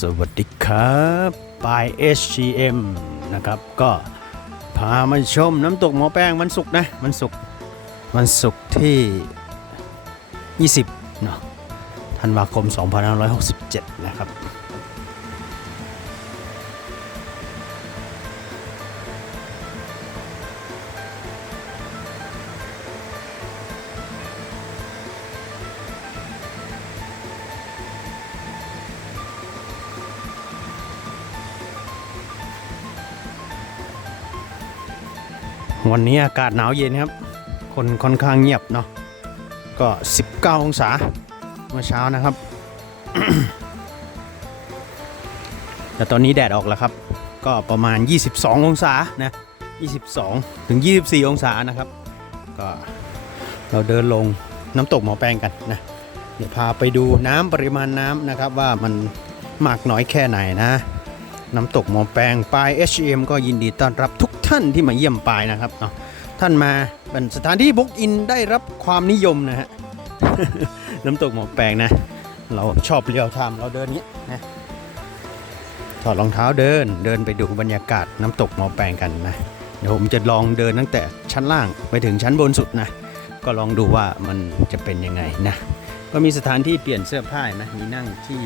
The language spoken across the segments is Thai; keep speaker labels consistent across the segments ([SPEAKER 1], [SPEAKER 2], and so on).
[SPEAKER 1] สวัสดีครับปาย HGM นะครับ ก็พามาชมน้ำตกหมอแป้งวันศุกร์นะวันศุกร์ วันศุกร์ที่ 20เนาะธันวาคม 2567 นะครับ วันนี้อากาศหนาวเย็นครับ คนค่อนข้างเงียบเนาะก็ 19 องศาเมื่อเช้านะครับ แต่ตอนนี้แดดออกแล้วครับ ก็ประมาณ 22 องศานะ 22 ถึง 24 องศานะครับ ก็เราเดินลงน้ำตกหมอแปงกันนะ เดี๋ยวพาไปดูน้ำปริมาณน้ำนะครับว่ามันมากน้อยแค่ไหนนะ น้ำตกหมอแปงปลาย HM ก็ยินดีต้อนรับทุกท่านที่มาเยี่ยมปลายนะครับเนาะท่านมา เป็นสถานที่บุกอินได้รับความนิยมนะฮะ น้ำตกหมอกแปลงนะ เราชอบเรียวทำเราเดินนี้นะถอดรองเท้าเดินเดินไปดูบรรยากาศน้ำตกหมอกแปลงกันนะ เดี๋ยวผมจะลองเดินตั้งแต่ชั้นล่างไปถึงชั้นบนสุดนะ ก็ลองดูว่ามันจะเป็นยังไงนะ ก็มีสถานที่เปลี่ยนเสื้อผ้านะมีนั่งที่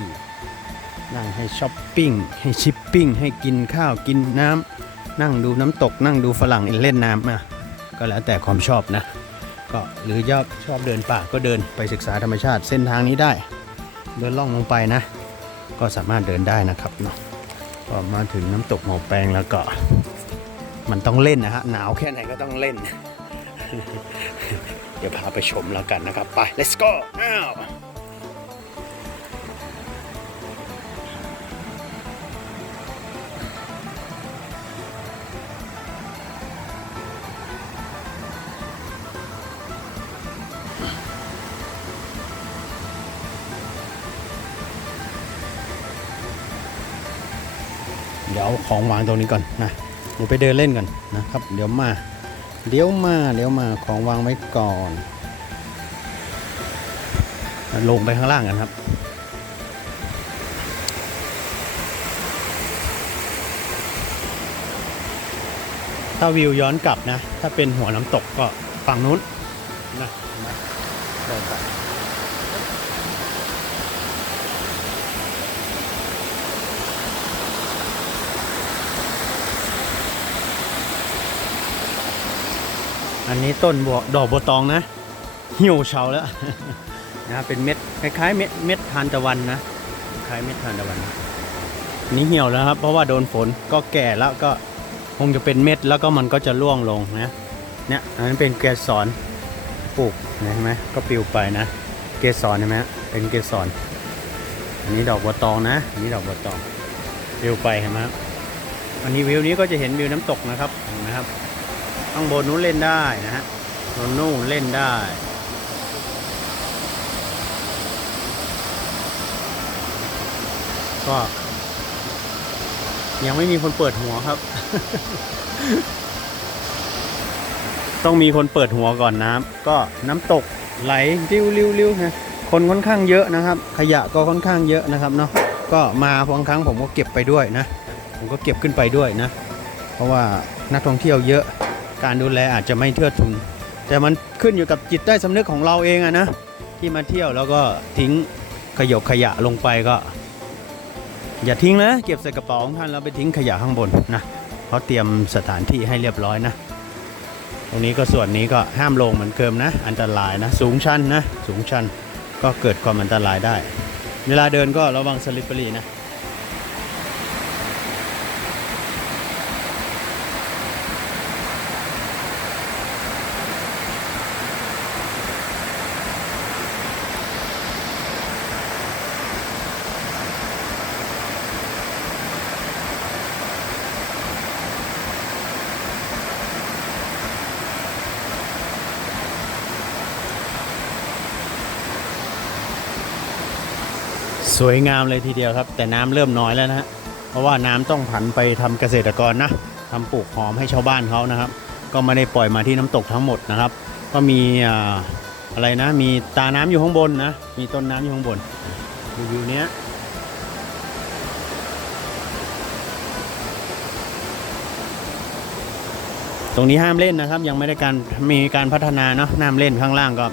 [SPEAKER 1] นั่งให้ช้อปปิ้งให้ชิปปิ้งให้กินข้าวกินน้ำนั่งดูน้ำตกนั่งดูฝรั่งเล่นน้ำอะ ก็แล้วแต่ความชอบนะ ก็หรือยอบชอบเดินป่าก็เดินไปศึกษาธรรมชาติเส้นทางนี้ได้ เดินล่องลงไปนะ ก็สามารถเดินได้นะครับเนาะก็มาถึงน้ำตกหมอแปงแล้วก็ มันต้องเล่นนะฮะหนาวแค่ไหนก็ต้องเล่น เดี๋ยวพาไปชมแล้วกันนะครับไป let's go now ของวางตรงนี้ก่อนนะเดี๋ยวไปเดินเล่นกันนะครับ เดี๋ยวมา เดี๋ยวมา เดี๋ยวมาของวางไว้ก่อน ลงไปข้างล่างกันครับถ้าวิวย้อนกลับนะ ถ้าเป็นหัวน้ำตกก็ฝั่งนู้นนะเห็นไหมเดินไป อันนี้ต้นบวดอกบัวตองนะเหี่ยวเฉาแล้วนะเป็นเม็ดคล้ายๆเม็ดเม็ดทานตะวันนะคล้ายเม็ดทานตะวันนี้เหี่ยวแล้วครับเพราะว่าโดนฝนก็แก่แล้วก็คงจะเป็นเม็ดแล้วก็มันก็จะร่วงลงนะเนี่ยอันนั้นเป็นเกสรปลูกเห็นไหมก็ปลิวไปนะ เกสรเห็นไหมเป็นเกสรอันนี้ดอกบัวตองนะอันนี้ดอกบัวตองปลิวไปเห็นไหมอันนี้วิวนี้ก็จะเห็นวิวน้ำตกนะครับเห็นไหมครับ ข้างบนนู้นเล่นได้นะฮะบนนู้นเล่นได้ ก็ ยังไม่มีคนเปิดหัวครับ ต้องมีคนเปิดหัวก่อนน้ำก็น้ำตกไหลริ้วริ้วริ้วนะคนค่อนข้างเยอะนะครับ ขยะก็ค่อนข้างเยอะนะครับเนาะก็มาบางครั้งผมก็เก็บไปด้วยนะ ผมก็เก็บขึ้นไปด้วยนะ เพราะว่านักท่องเที่ยวเยอะ การดูแลอาจจะไม่เทื่อทุน แต่มันขึ้นอยู่กับจิตใต้สำนึกของเราเองอะนะ ที่มาเที่ยวแล้วก็ทิ้งขยกขยะลงไปก็ อย่าทิ้งนะ เก็บใส่กระเป๋าของท่านแล้วไปทิ้งขยะข้างบนนะเขาเตรียมสถานที่ให้เรียบร้อยนะ ตรงนี้ก็ส่วนนี้ก็ห้ามลงเหมือนเดิมนะ อันตรายนะ สูงชันนะ สูงชันก็เกิดความอันตรายได้ เวลาเดินก็ระวังสลิปเปอรี่นะ สวยงามเลยทีเดียวครับ แต่น้ำเริ่มน้อยแล้วนะฮะเพราะว่าน้ำต้องผันไปทำเกษตรกรนะทำปลูกหอมให้ชาวบ้านเขานะครับ ก็ไม่ได้ปล่อยมาที่น้ำตกทั้งหมดนะครับ ก็มีอะไรนะ มีตาน้ำอยู่ข้างบนนะ มีต้นน้ำอยู่ข้างบนดูวิวเนี้ยตรงนี้ห้ามเล่นนะครับ ยังไม่ได้การมีการพัฒนาเนาะน้ำเล่นข้างล่างก็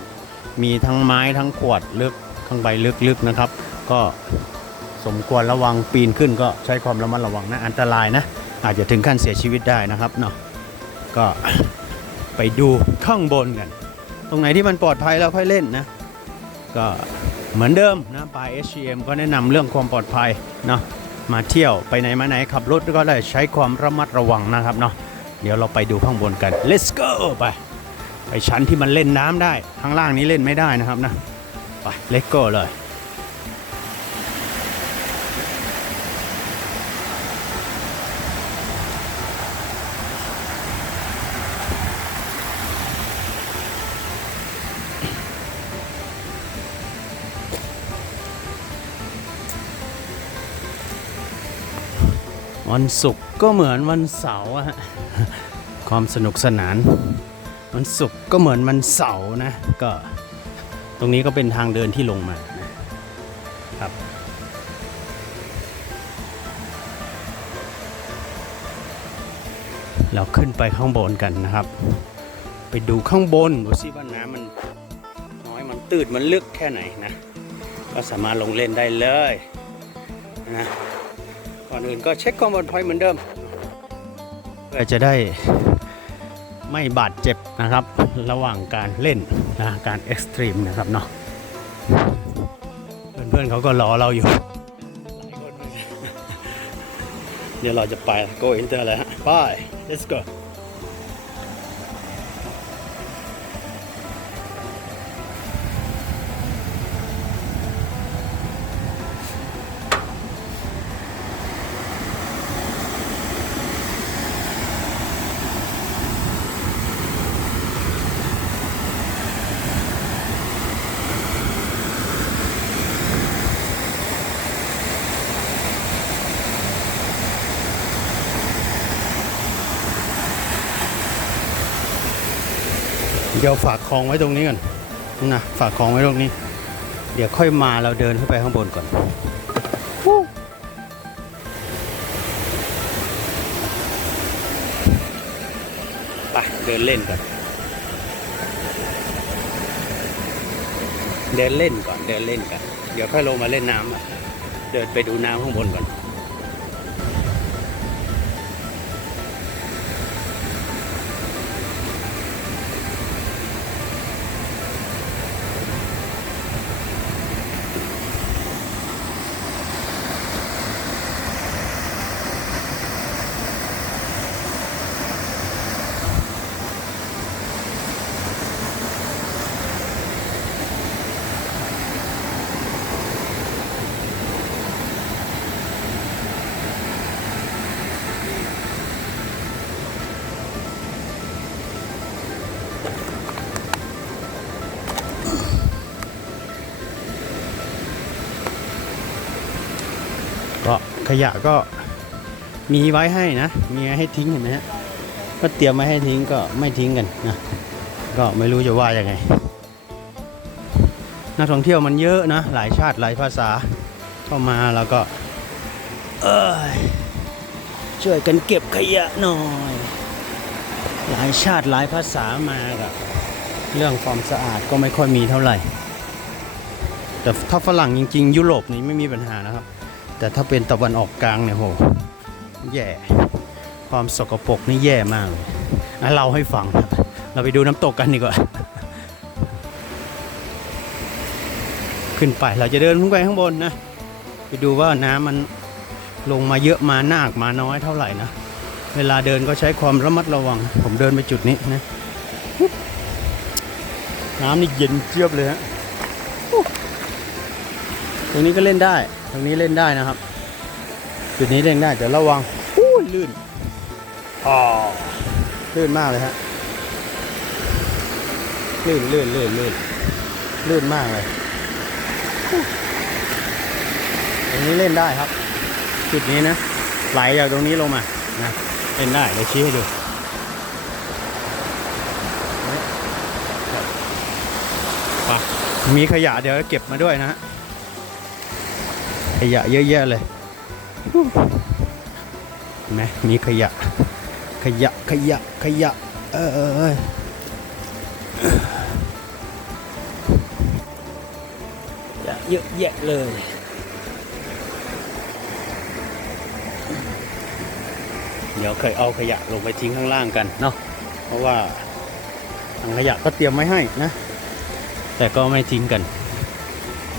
[SPEAKER 1] มีทั้งไม้ทั้งขวดลึกข้างใบลึกๆนะครับ ก็สมควรระวังปีนขึ้นก็ใช้ความระมัดระวังนะอันตรายนะ อาจจะถึงขั้นเสียชีวิตได้นะครับเนาะก็ไปดูข้างบนกัน ตรงไหนที่มันปลอดภัยแล้วค่อยเล่นนะ ก็เหมือนเดิมนะปลาย HGM ก็แนะนำเรื่องความปลอดภัยเนาะมาเที่ยวไปไหนมาไหนขับรถก็ได้ใช้ความระมัดระวังนะครับเนาะเดี๋ยวเราไปดูข้างบนกัน let's go ไปไปชั้นที่มันเล่นน้ำได้ข้างล่างนี้เล่นไม่ได้นะครับนะไป let's go เลย วันศุกร์ก็เหมือนวันเสาร์อะฮะความสนุกสนาน วันศุกร์ก็เหมือนวันเสาร์นะก็ตรงนี้ก็เป็นทางเดินที่ลงมาครับเราขึ้นไปข้างบนกันนะครับ ไปดูข้างบนดูสิว่าน้ำมันน้อยมันตืดมันลึกแค่ไหนนะ ก็สามารถลงเล่นได้เลยนะ ก่อนอื่นก็เช็คความปลอดภัยเหมือนเดิมเพื่อจะได้ไม่บาดเจ็บนะครับ ระหว่างการเล่นนะการเอ็กซ์ตรีมนะครับเนาะเพื่อนๆเขาก็รอเราอยู่ เดี๋ยวเราจะไป go enter เลยฮะไป let's go เดี๋ยวฝากของไว้ตรงนี้ก่อนนะฝากของไว้ตรงนี้ เดี๋ยวค่อยมาเราเดินขึ้นไปข้างบนก่อนไปเดินเล่นก่อน เดินเล่นก่อนเดินเล่นกัน เดี๋ยวค่อยลงมาเล่นน้ำอะเดินไปดูน้ำข้างบนก่อน ขยะก็มีไว้ให้นะ มีให้ทิ้งเห็นไหมฮะ ก็เตรียมไว้ให้ทิ้งก็ไม่ทิ้งกันนะ ก็ไม่รู้จะว่ายังไง นักท่องเที่ยวมันเยอะนะ หลายชาติหลายภาษาเข้ามาแล้วก็ เอยช่วยกันเก็บขยะหน่อย หลายชาติหลายภาษามากับเรื่องความสะอาดก็ไม่ค่อยมีเท่าไหร่ แต่ถ้าฝรั่งจริง ๆ ยุโรปนี้ไม่มีปัญหานะครับ แต่ถ้าเป็นตะวันออกกลางเนี่ยโหแย่ ความสกปรกนี่แย่มากเลยนะเราให้ฟังเราไปดูน้ำตกกันดีกว่า ขึ้นไปเราจะเดินขึ้นไปข้างบนนะ ไปดูว่าน้ำมันลงมาเยอะมาหนักมาน้อยเท่าไหร่นะ เวลาเดินก็ใช้ความระมัดระวัง ผมเดินไปจุดนี้นะ น้ำนี่เย็นเจี๊ยบเลยฮะ ตรงนี้ก็เล่นได้ ตรงนี้เล่นได้นะครับ จุดนี้เล่นได้แต่ระวังอุ้ยลื่นอ๋อลื่นมากเลยฮะลื่นลื่นลื่นลื่นลื่นมากเลยรงนี้เล่นได้ครับ จุดนี้นะไหลจากตรงนี้ลงมานะเล่นได้เดี๋ยวชี้ให้ดูไปมีขยะเดี๋ยวเก็บมาด้วยนะฮะ ขยะเยอะแยะเลยเห็นไหมมีขยะ ขยะขยะขยะ เออเออเออขยะเยอะแยะเลยเดี๋ยวเคยเอาขยะลงไปทิ้งข้างล่างกันเนาะเพราะว่าถังขยะก็เตรียมไว้ให้นะ แต่ก็ไม่ทิ้งกัน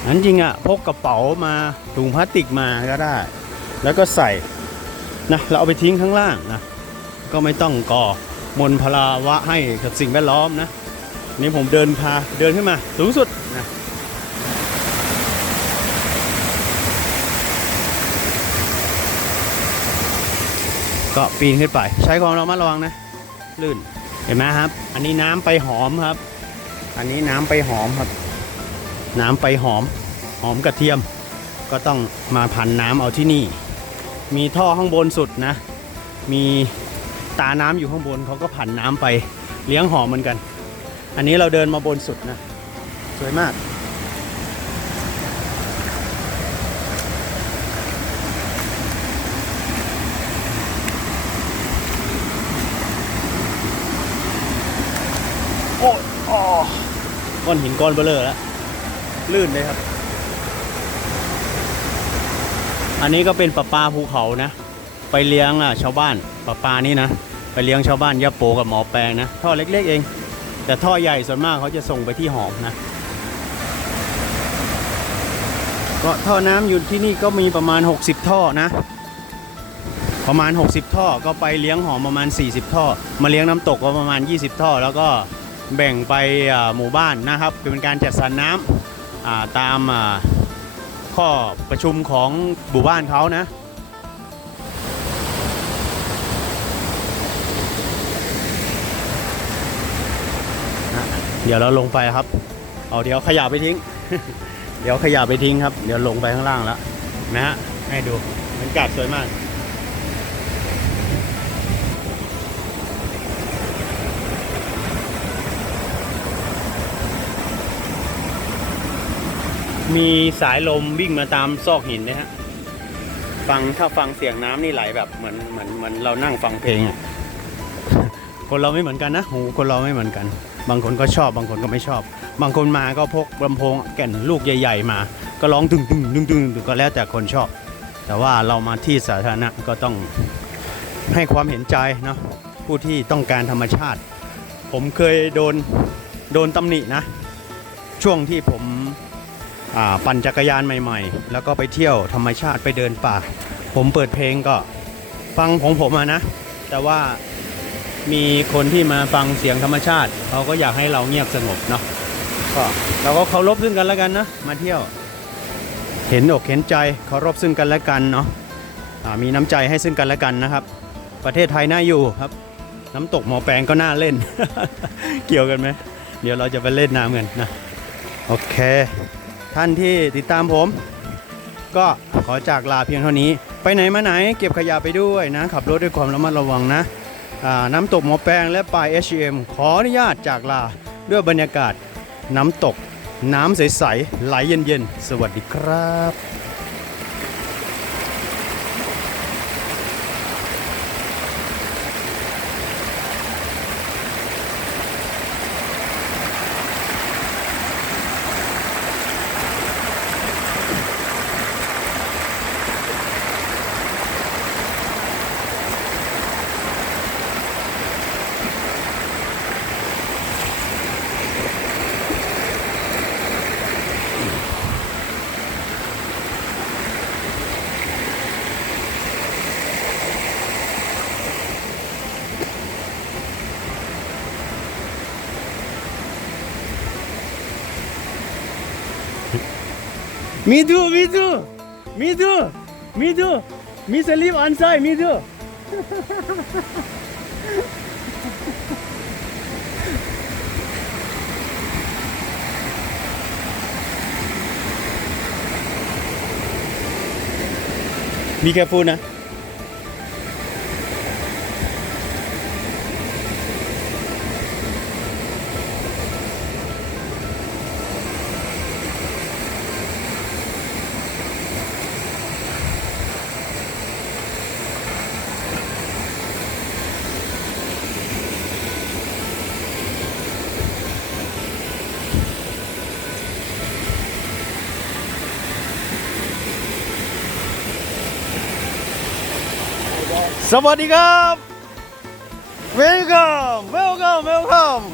[SPEAKER 1] อันจริงอะพกกระเป๋ามาถุงพลาสติกมาก็ได้ แล้วก็ใส่นะเราเอาไปทิ้งข้างล่างนะก็ไม่ต้องก่อมลภาวะให้กับสิ่งแวดล้อมนะนี่ผมเดินพาเดินขึ้นมาสูงสุดนะก็ปีนขึ้นไป ใช้ความระมัดระวังนะลื่นเห็นไหมครับ อันนี้น้ำไปหอมครับ อันนี้น้ำไปหอมครับ น้ำไปหอมหอมกระเทียม ก็ต้องมาพันน้ำเอาที่นี่ มีท่อข้างบนสุดนะ มีตาน้ำอยู่ข้างบนเขาก็ผันน้ำไปเลี้ยงหอมเหมือนกัน อันนี้เราเดินมาบนสุดนะ สวยมากโอ้ออก้อนหินก้อนเบลเลอร์แล้ว ลื่นเลยครับ อันนี้ก็เป็นปลาปลาภูเขานะ ไปเลี้ยงอะชาวบ้านปลาปลานี่นะ ไปเลี้ยงชาวบ้านยะโปกับหมอแปลงนะ ท่อเล็ก ๆ เอง แต่ท่อใหญ่ส่วนมากเขาจะส่งไปที่หอมนะก็ท่อน้ำอยู่ที่นี่ก็มีประมาณ 60 ท่อนะ ประมาณ 60 ท่อก็ไปเลี้ยงหอมประมาณ 40 ท่อ มาเลี้ยงน้ำตกก็ประมาณ 20 ท่อ แล้วก็แบ่งไปหมู่บ้านนะครับเป็นการจัดสรรน้ำอ่า ตามาข้อประชุมของหมู่บ้านเขานะเดี๋ยวเราลงไปครับ เอาเดี๋ยวขยะไปทิ้ง เดี๋ยวขยะไปทิ้งครับ เดี๋ยวลงไปข้างล่างแล้วนะฮะ ให้ดูบรรยากาศสวยมาก มีสายลมวิ่งมาตามซอกหินนะฮะฟังถ้าฟังเสียงน้ำนี่ไหลแบบเหมือนเหมือนเหมือนเรานั่งฟังเพลงอะคนเราไม่เหมือนกันนะหูคนเราไม่เหมือนกัน บางคนก็ชอบ บางคนก็ไม่ชอบ บางคนมาก็พกลำโพงแก่นลูกใหญ่ ๆ มา ก็ร้องตึงตึงตึงตึงก็แล้วแต่คนชอบ แต่ว่าเรามาที่สาธารณะก็ต้องให้ความเห็นใจเนาะผู้ที่ต้องการธรรมชาติ ผมเคยโดนโดนตำหนินะ ช่วงที่ผม ปั่นจักรยานใหม่ๆ แล้วก็ไปเที่ยวธรรมชาติไปเดินป่า ผมเปิดเพลงก็ฟังของผมะนะ แต่ว่ามีคนที่มาฟังเสียงธรรมชาติเขาก็อยากให้เราเงียบสงบเนาะก็เราก็เคารพซึ่งกันและกันนะมาเที่ยว เห็นอกเห็นใจเคารพซึ่งกันและกันเนาะมีน้ำใจให้ซึ่งกันและกันนะครับ ประเทศไทยน่าอยู่ครับ น้ำตกหมอแปลงก็น่าเล่น เกี่ยวกันไหมเดี๋ยวเราจะไปเล่นน้ำกันนะ โอเค ท่านที่ติดตามผม ก็ขอจากลาเพียงเท่านี้ ไปไหนมาไหนเก็บขยะไปด้วยนะ ขับรถด้วยความระมัดระวังนะน้ำตกหมอแปลงและปลาย HM ขออนุญาตจากลาด้วยบรรยากาศน้ำตก น้ำใส ๆ ไหลเย็น ๆ สวัสดีครับ Me too, me too. Me too. Me too. Me Salim Ansai, me too. Be careful now. สวัสดีครับ Welcome Welcome Welcome